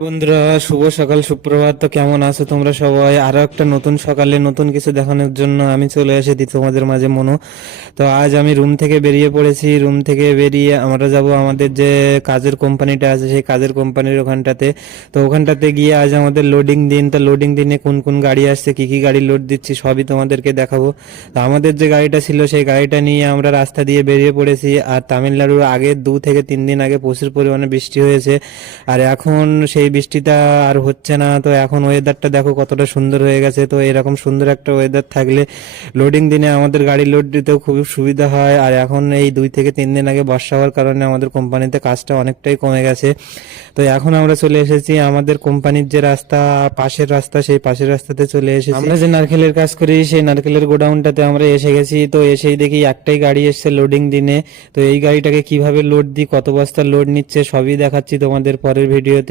বন্ধুরা, শুভ সকাল, সুপ্রভাত। তো কেমন আছো তোমরা সবাই? আরো একটা নতুন সকালে নতুন কিছু দেখানোর জন্য আমি চলে এসেছি তোমাদের মাঝে তো আজ আমি রুম থেকে বেরিয়ে পড়েছি। রুম থেকে বেরিয়ে আমরা যাব আমাদের যে কাজের কোম্পানিটা আছে সেই কাজের কোম্পানির ওখানটাতে। তো ওখানটাতে গিয়ে আজ আমাদের লোডিং দিন। তো লোডিং দিনে কোন কোন গাড়ি আসছে, কি কি গাড়ি লোড দিচ্ছি সবই তোমাদেরকে দেখাবো। তো আমাদের যে গাড়িটা ছিল সেই গাড়িটা নিয়ে আমরা রাস্তা দিয়ে বেরিয়ে পড়েছি। আর তামিলনাড়ুর আগে 2 থেকে 3 দিন আগে প্রচুর পরিমাণে বৃষ্টি হয়েছে, আর এখন সেই বৃষ্টিটা আর হচ্ছে না। তো এখন ওয়েদারটা দেখো কতটা সুন্দর হয়ে গেছে। তো এরকম সুন্দর একটা ওয়েদার থাকলে লোডিং দিনে আমাদের গাড়ি লোড দিতেও খুবই সুবিধা হয়। আর এখন এই 2 থেকে 3 দিন আগে বর্ষা হওয়ার কারণে আমাদের কোম্পানিতে কাজটা অনেকটাই কমে গেছে। তো এখন আমরা চলে এসেছি আমাদের কোম্পানির যে রাস্তা, পাশের রাস্তা, সেই পাশের রাস্তাতে চলে এসেছি। আমরা যে নারকেলের কাজ করি সেই নারকেলের গোডাউনটাতে আমরা এসে গেছি। তো এসেই দেখি একটাই গাড়ি এসছে লোডিং দিনে। তো এই গাড়িটাকে কিভাবে লোড দিই, কত বস্তা লোড নিচ্ছে সবই দেখাচ্ছি তোমাদের পরের ভিডিওতে।